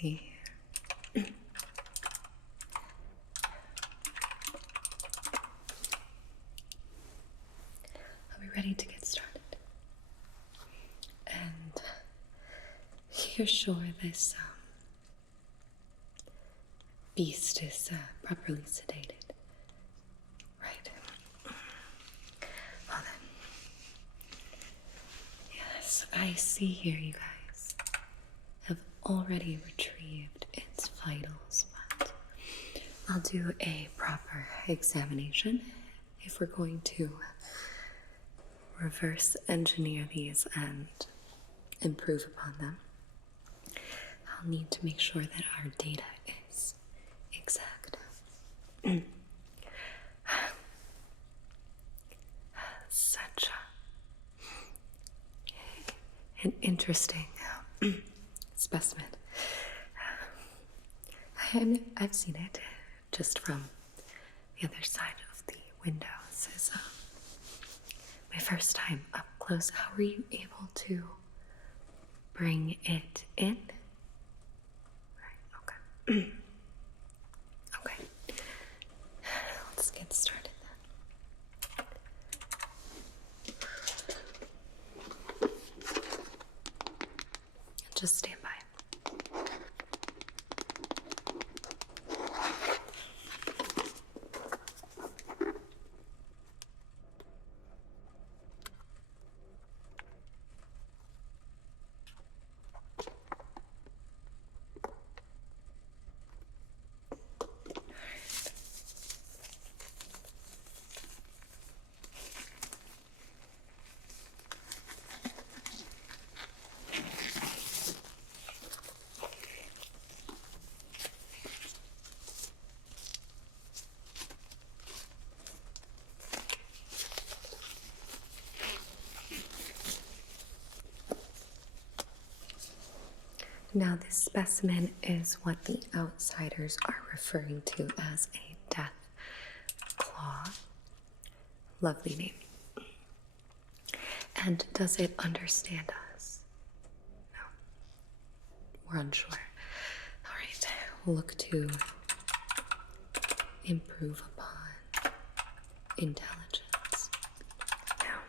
see. Are we ready to get started? And you're sure this beast is properly sedated? Right. Well then. Yes, I see here you guys have already retrieved its vitals, but I'll do a proper examination if we're going to reverse engineer these and improve upon them. I'll need to make sure that our data is exact. Such an interesting specimen. I've seen it just from the other side of the window. This is my first time up close. How were you able to bring it in? Right, okay. Okay. Let's get started then. Just stand by. Now, this specimen is what the outsiders are referring to as a Deathclaw. Lovely name. And does it understand us? No. We're unsure. All right, we'll look to improve upon intelligence. Now,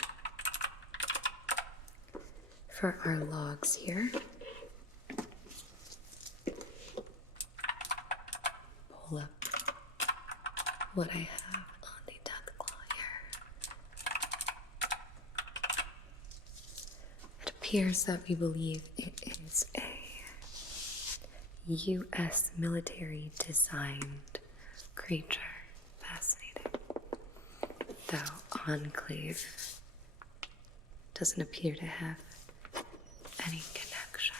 for our logs here, pull up what I have on the Deathclaw here. It appears that we believe it is a U.S. military designed creature. Fascinating. Though Enclave doesn't appear to have any connection.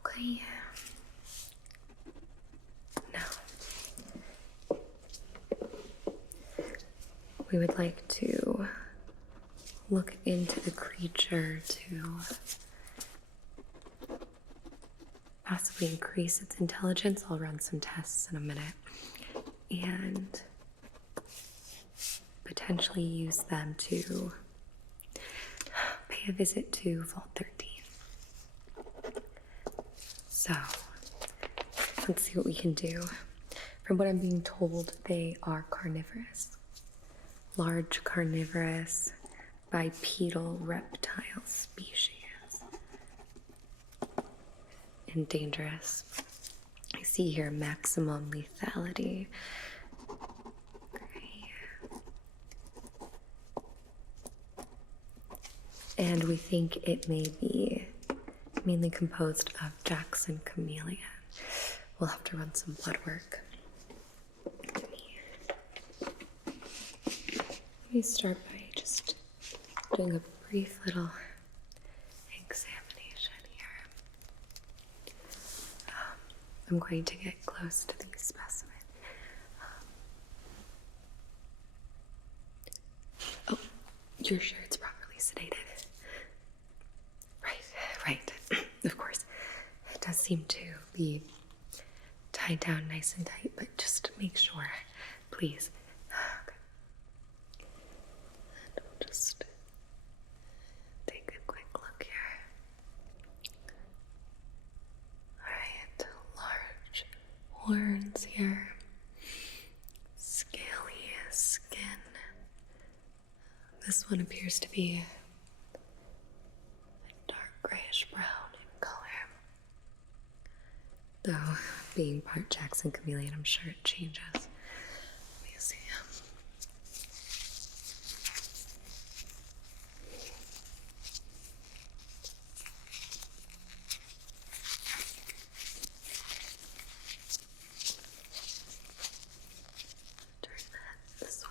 Okay. Now, we would like to look into the creature to possibly increase its intelligence. I'll run some tests in a minute. And potentially use them to pay a visit to Vault 13. So, let's see what we can do. From what I'm being told, they are carnivorous. Large carnivorous bipedal reptile species. And dangerous. I see here maximum lethality. And we think it may be mainly composed of Jackson chameleon. We'll have to run some blood work. Let me start by just doing a brief little examination here. I'm going to get close to the specimen. Oh, you're sure it's properly sedated? Right. Of course. It does seem to be tied down nice and tight, but just make sure, please. Okay. And we'll just take a quick look here. This one appears to be a dark grayish brown in color. Though, being part Jackson chameleon, I'm sure it changes. Let me see. Turn that this way.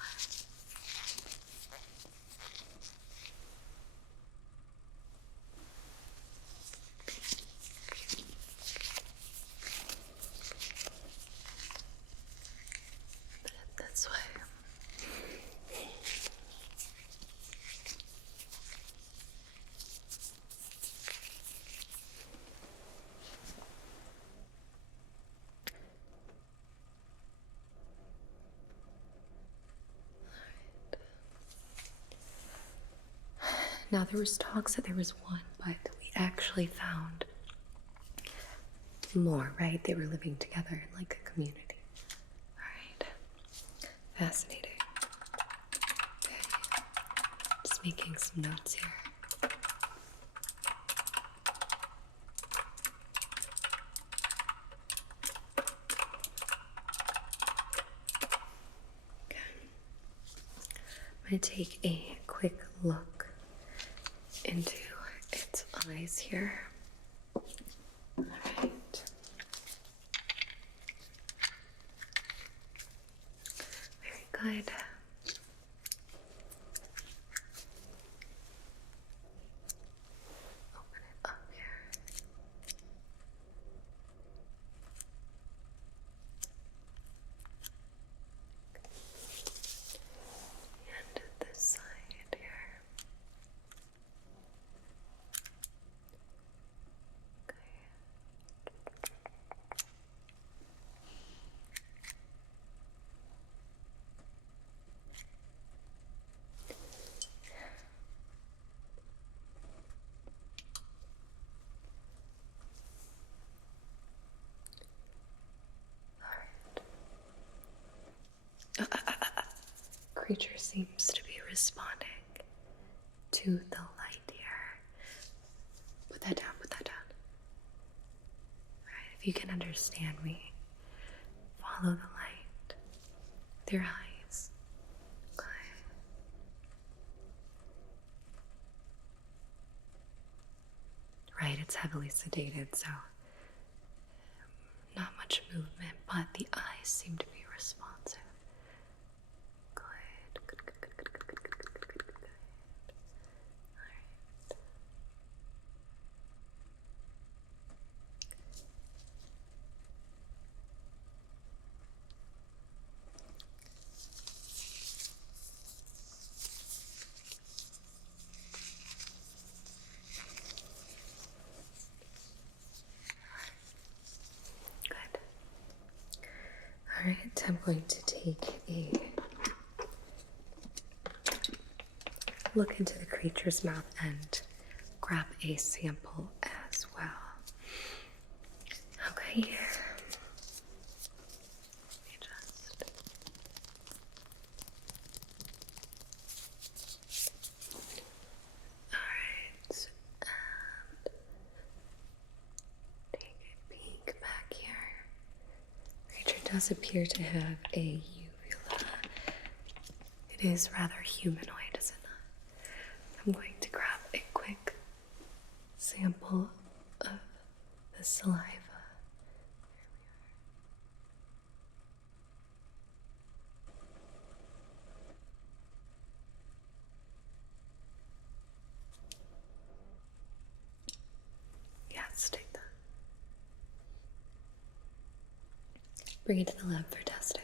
This way. Now there was talks that there was one, but we actually found more, right? They were living together in like a community. Alright. Fascinating. Okay. Just making some notes here. Okay. I'm going to take a quick look into its eyes here. Alright. Very good. Open it up here. And this side here. Creature seems to be responding to the light here. Put that down, put that down. Alright, if you can understand me, follow the light with your eyes. Okay. Right, it's heavily sedated, so not much movement, but the eyes seem to be responsive. Good. Alright. Good. Alright, I'm going to take a look into the creature's mouth and grab a sample as well. Okay. Let me just. Alright. And take a peek back here. Creature does appear to have a uvula. It is rather humanoid, is it not? I'm going to grab a quick sample of the saliva. Yes, take that. Bring it to the lab for testing.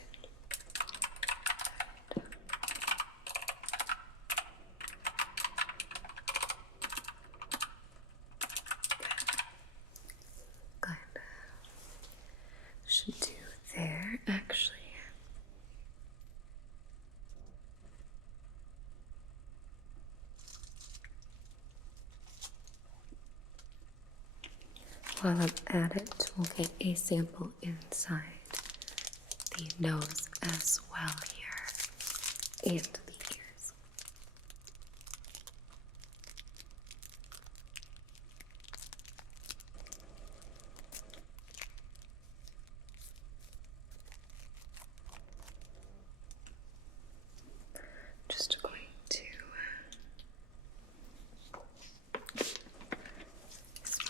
Good. Should do there, actually. While I'm at it, we'll get a sample inside the nose as well here, and the ears.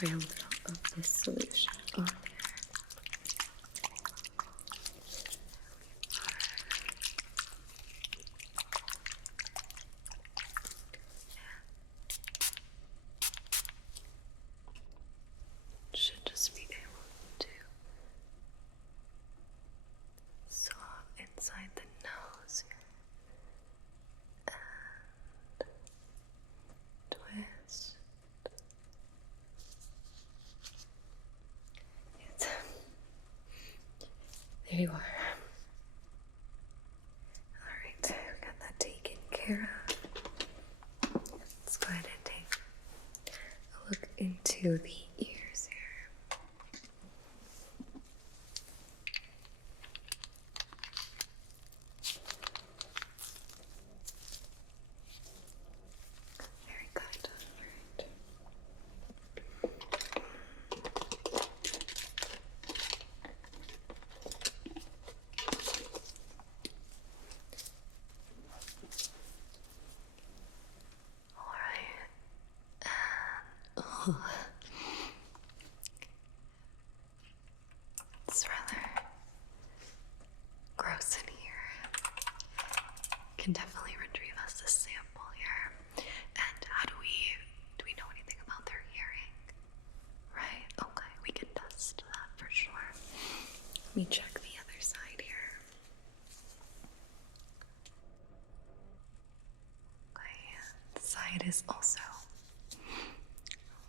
spray a little of this solution on there. Should just be able to swab inside the nose and twist. There you are. Alright, we got that taken care of. Let's go ahead and take a look into the ears here. Very good. Alright. Oh, it's rather gross in here. Can definitely retrieve us a sample here. And how do we know anything about their hearing? Right, okay, we can test that for sure. Let me check the other side here. Okay, the side is also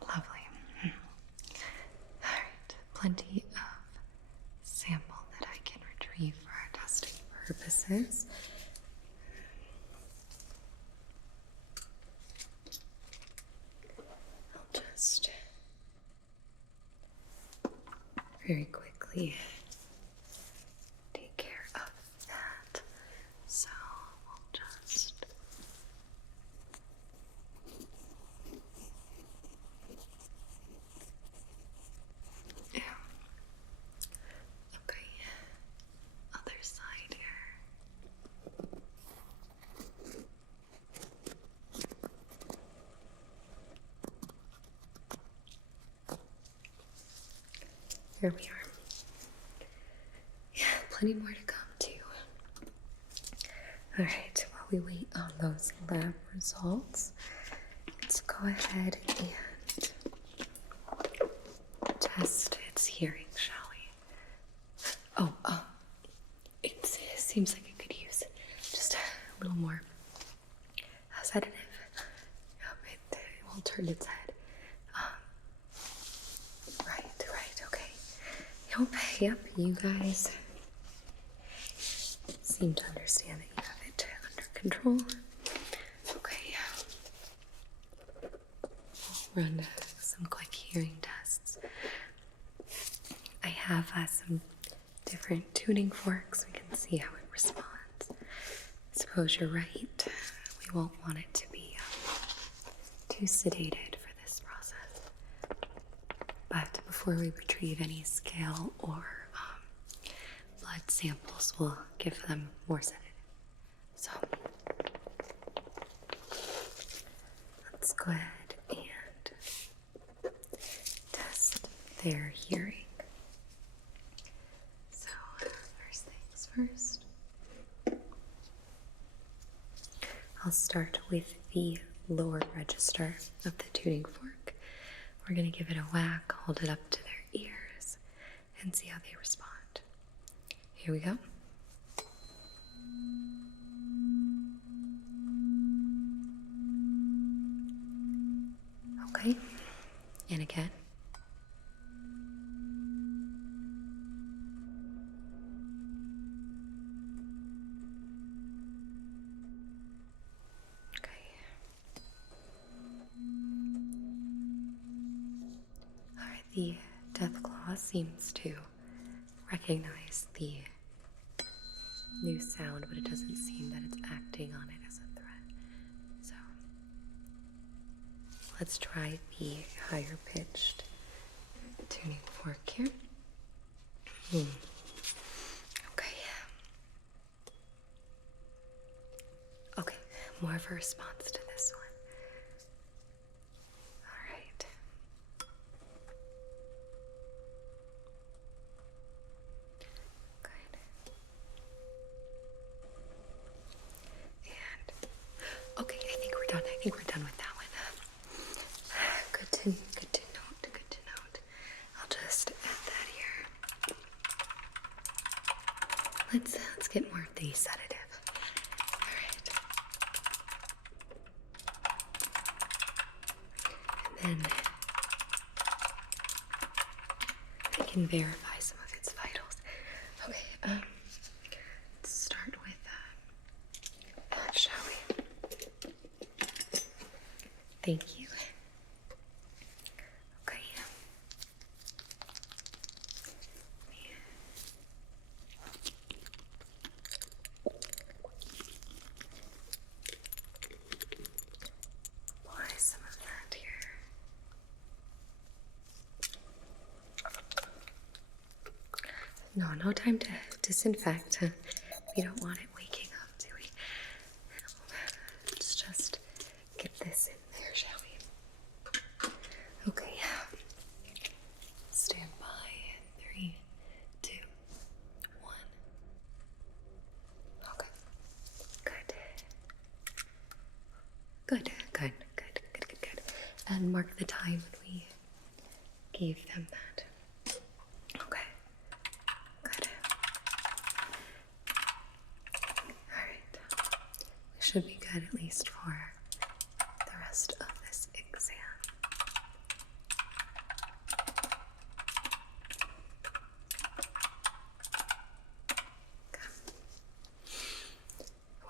lovely. Alright, plenty of sample that I can retrieve for our testing purposes. I'll just very quickly take care of that. So we'll just okay, other side here. Here we are. Yeah, plenty more to come too. Alright, while we wait on those lab results, let's go ahead and test its hearing, shall we? Oh, it seems like it could use just a little more sedative. It won't turn its head. Right, okay. Yep, you guys seem to understand that you have it under control. Okay, we'll run some quick hearing tests. I have some different tuning forks. We can see how it responds. I suppose you're right. We won't want it to be too sedated for this process. But before we retrieve any scale or blood samples, we'll give them more sedative. So let's go ahead and test their hearing. So first things first, I'll start with the lower register of the tuning fork. We're going to give it a whack, hold it up to their ears, and see how they respond. Here we go. Okay, and again. Alright, the Deathclaw seems to recognize the new sound, but it doesn't seem that it's acting on it as a threat. So let's try the higher pitched tuning fork here. Okay, more of a response to this one. Alright. think we're done with that one. Good to note, good to note. I'll just add that here. Let's get more of the sedative. Alright. And then I can verify some of its vitals. Okay, let's start with that, shall we? Thank you. Okay. Apply some of that here. No time to disinfect. We don't want it waking up, do we? Let's just get this in there, shall we? Okay. Stand by. 3, 2, 1. Okay. Good. And mark the time when we gave them that. Okay. Good. Alright. We should be good at least for the rest of this exam.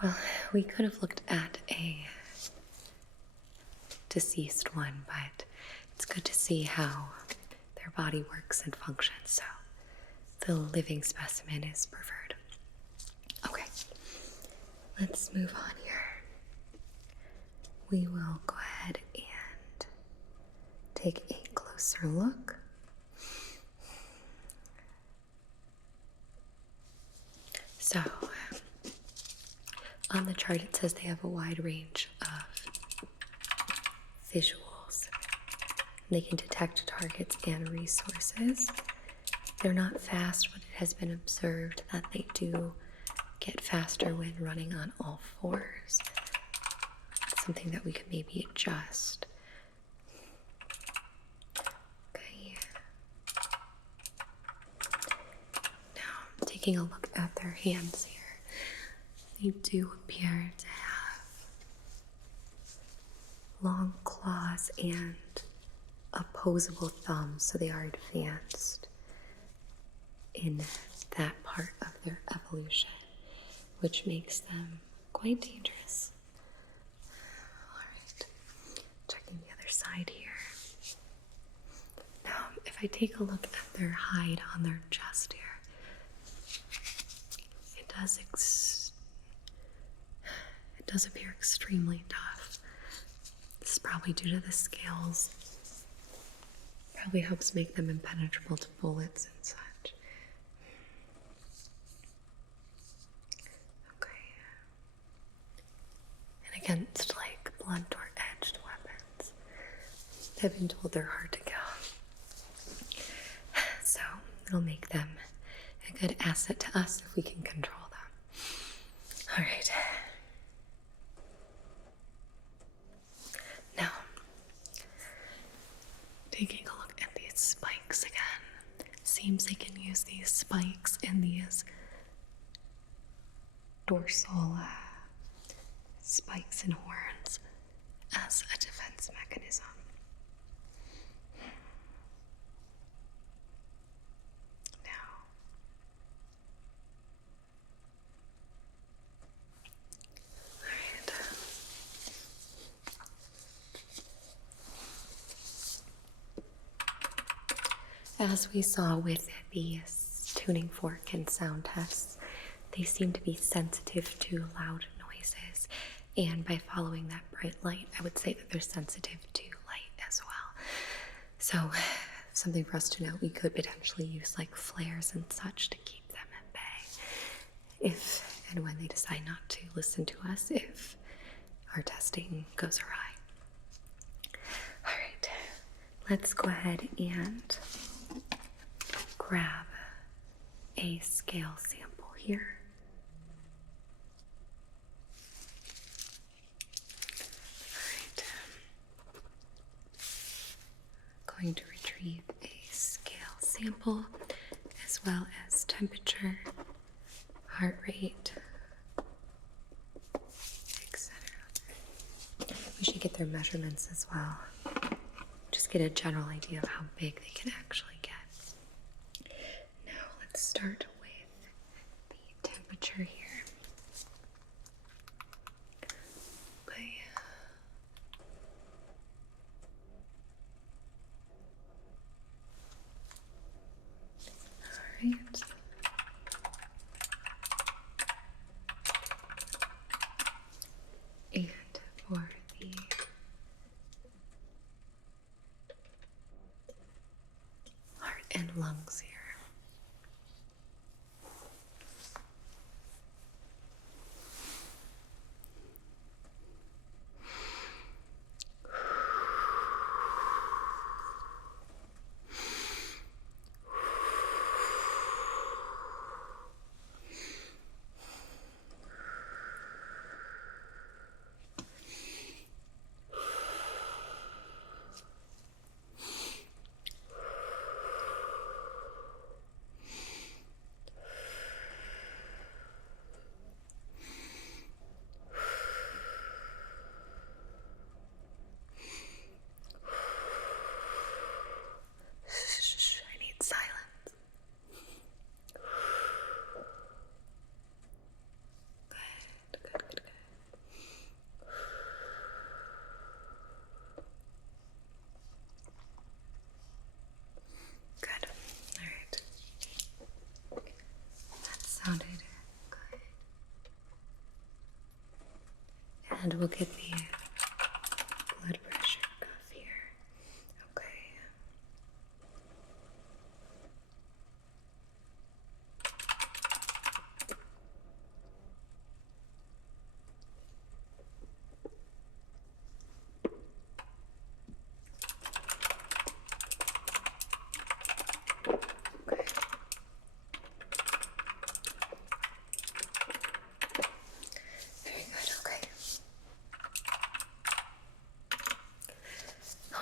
Well, we could have looked at a deceased one, but it's good to see how their body works and functions, so the living specimen is preferred. Okay, let's move on here. We will go ahead and take a closer look. So, on the chart it says they have a wide range of visuals. They can detect targets and resources. They're not fast, but it has been observed that they do get faster when running on all fours. Something that we could maybe adjust. Okay. Now, taking a look at their hands here, they do appear to have long claws and opposable thumbs, so they are advanced in that part of their evolution, which makes them quite dangerous. Alright, checking the other side here. Now, if I take a look at their hide on their chest here, it does appear extremely tough. This is probably due to the scales. Probably helps make them impenetrable to bullets and such. Okay. And against like blunt or edged weapons, I've been told they're hard to kill. So it'll make them a good asset to us if we can control them. Alright. Now, taking a look at these spikes again. Seems they can use these spikes and these dorsal spikes and horns as a defense mechanism. Now, as we saw with the tuning fork and sound tests, they seem to be sensitive to loud noises, and by following that bright light, I would say that they're sensitive to light as well. So, something for us to know, we could potentially use like flares and such to keep them at bay, if and when they decide not to listen to us, if our testing goes awry. Alright, let's go ahead and grab a scale sample here. retrieve a scale sample as well as temperature, heart rate, etc. We should get their measurements as well. Just get a general idea of how big they can actually get. Now let's start with the temperature here. Okay. All right. And for the heart and lungs here. Sounded good. And we'll get the blood pressure cuff here. Okay.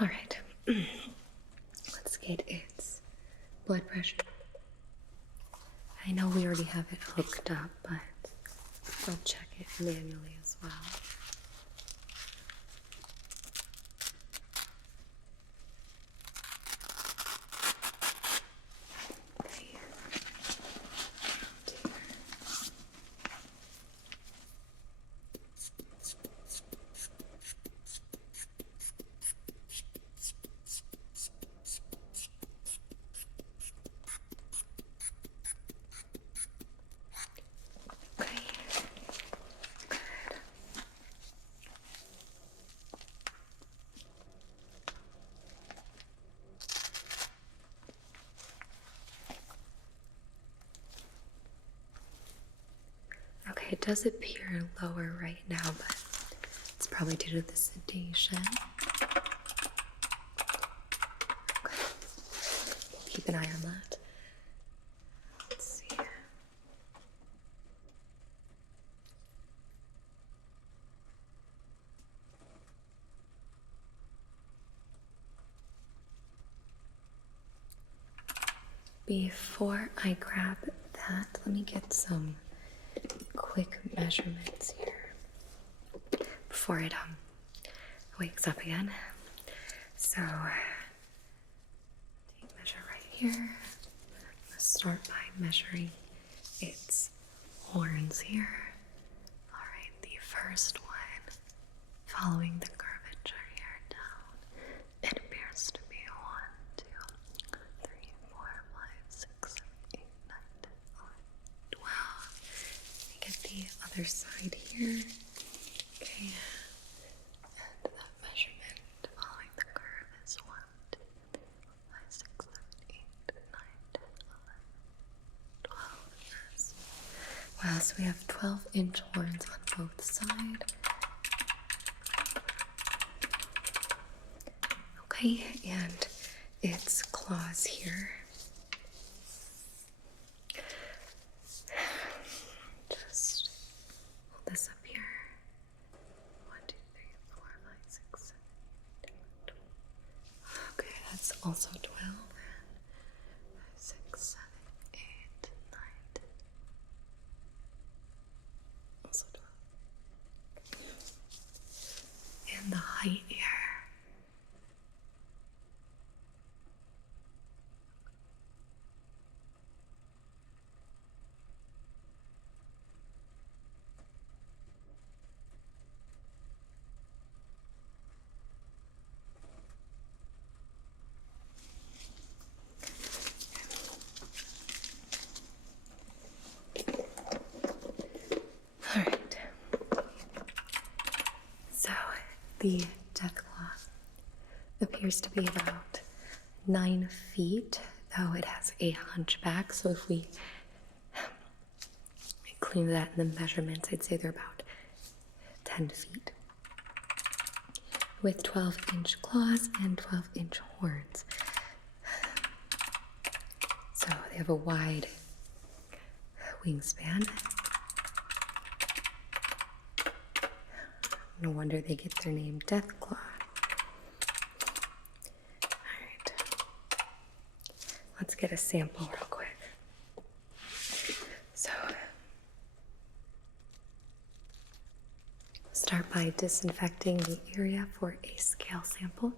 All right, let's get its blood pressure. I know we already have it hooked up, but I'll check it manually as well. Okay, it does appear lower right now, but it's probably due to the sedation. Okay. We'll keep an eye on that. Let's see. Before I grab that, let me get some quick measurements here before it wakes up again. So take measure right here. Let's start by measuring its horns here. All right, the first one, following the curvature here down, it appears to be 1, 2, 3, 4, 5, 6, 7, 8, 9, 10, 11, 12. Let me get the other side here. Okay, and that measurement following the curve is 1, 2, 3, 4, 5, 6, 7, 8, 9, 10, 11, 12. Yes. Wow, so we have 12-inch horns on both sides. Okay, and its claws here. Just hold this up here. 1, 2, 3, 4, 5, 6, 7, 8, 9, 10. Okay, that's Also 12. 6, 7, 8, 9, 10. Also 12. And the height here. Alright. So the Deathclaw appears to be about 9 feet, though it has a hunchback, so if we clean that in the measurements, I'd say they're about 10 feet. With 12-inch claws and 12-inch horns. So they have a wide wingspan. No wonder they get their name Deathclaw. Alright. Let's get a sample real quick. So, start by disinfecting the area for a scale sample.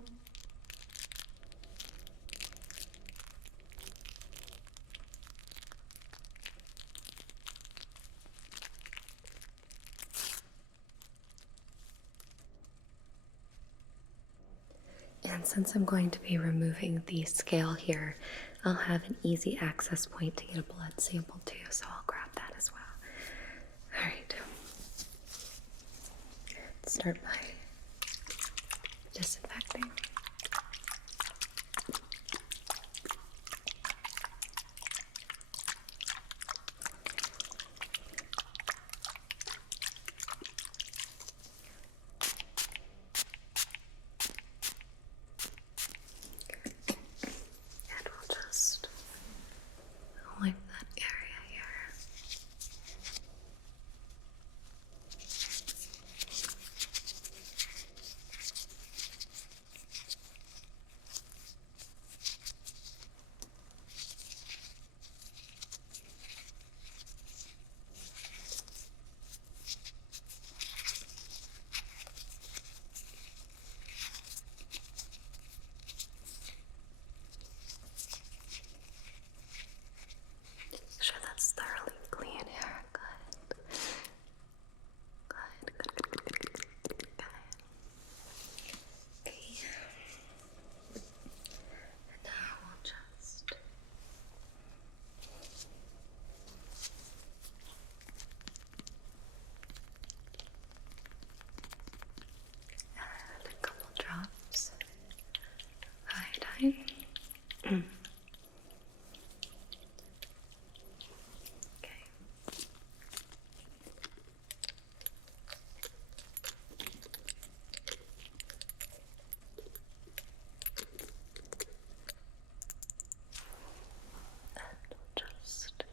And since I'm going to be removing the scale here, I'll have an easy access point to get a blood sample too, so I'll grab that as well. Alright. Start by disinfecting. And we'll just wipe that area here. Make sure that's thoroughly clean here. Good. Good. Okay. And now we'll just add a couple drops of iodine. Okay. And we'll just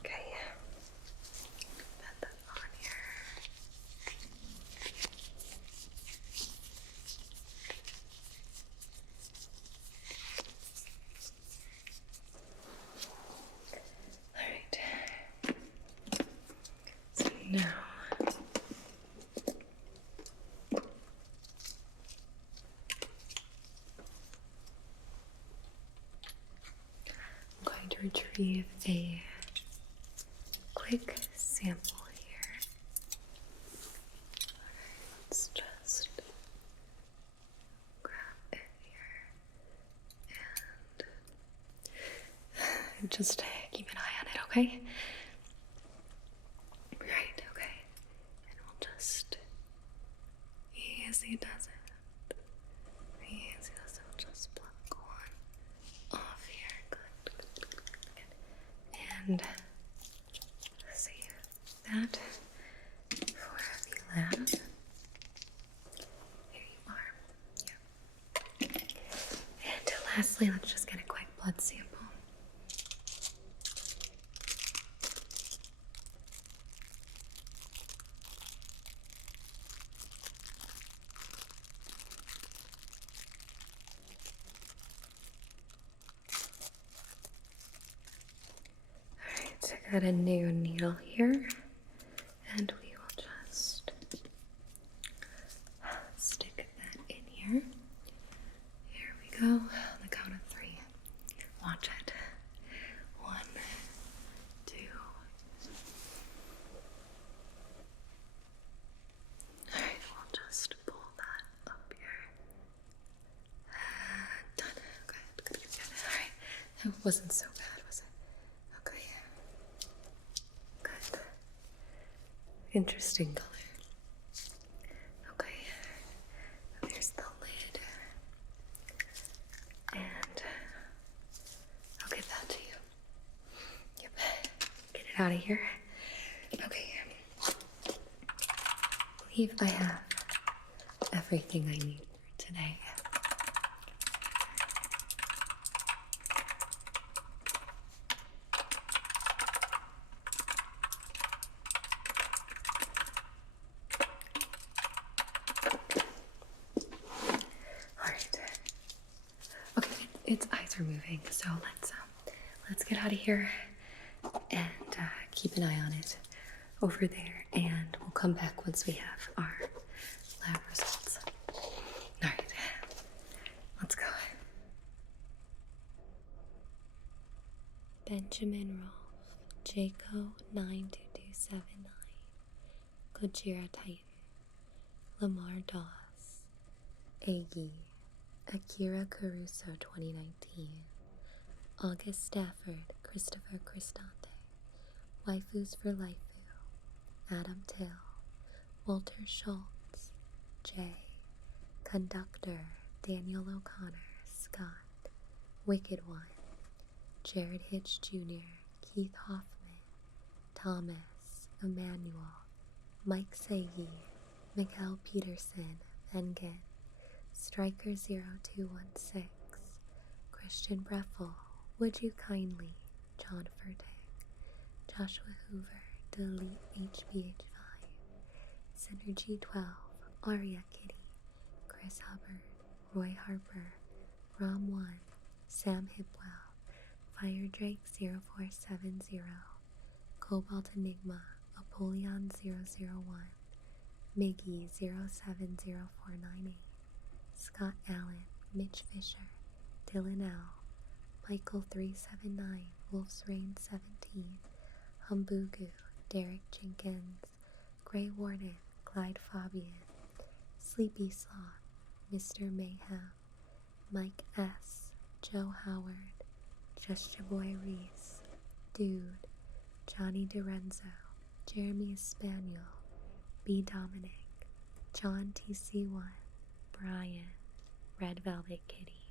okay. Put that on here. Alright. So now I'm going to retrieve a quick sample here. Let's just grab it here and just keep an eye on it, okay? Right, okay. And we'll just easy does it. Easy does it. We'll just pluck one off here. Good, good, good, good. And save that for the lab. Here you are. Honestly, let's just get a quick blood sample. Alright, I got a new needle here, and we will just stick that in here. Here we go. On the count of 3. Watch it. 1, 2. Alright, we'll just pull that up here. Done. Good. Alright. That wasn't so bad, was it? Okay. Good. Interesting color. Okay. There's the lid. And I'll give that to you. Yep. Get it out of here. Okay. I believe I have everything I need for today. Alright. Okay, its eyes are moving, so let's get out of here and keep an eye on it over there, and we'll come back once we have our lab results. Alright, let's go. Benjamin Rolfe, Jaco 92279, Gojira Titan, Lamar Dawes, Agi, Akira Caruso 2019, August Stafford, Christopher Cristante, Waifus for Laifu, Adam Till, Walter Schultz, Jay, Conductor, Daniel O'Connor, Scott, Wicked One, Jared Hitch Jr., Keith Hoffman, Thomas, Emmanuel, Mike Sagi, Miguel Peterson, Vengen, Striker0216, Christian Breffel, Would You Kindly, John Furtick, Joshua Hoover, Delete HBH5, Synergy 12, Aria Kitty, Chris Hubbard, Roy Harper, Rom1, Sam Hipwell, Fire Drake 0470, Cobalt Enigma, Apollyon 001, Miggy 070498, Scott Allen, Mitch Fisher, Dylan L, Michael 379, Wolf's Reign 17, Humbugu, Derek Jenkins, Grey Warden, Clyde Fabian, Sleepy Sloth, Mr. Mayhem, Mike S, Joe Howard, Just Your Boy Reese, Dude, Johnny DiRenzo, Jeremy Espaniel, B. Dominic, John TC1, Brian, Red Velvet Kitty,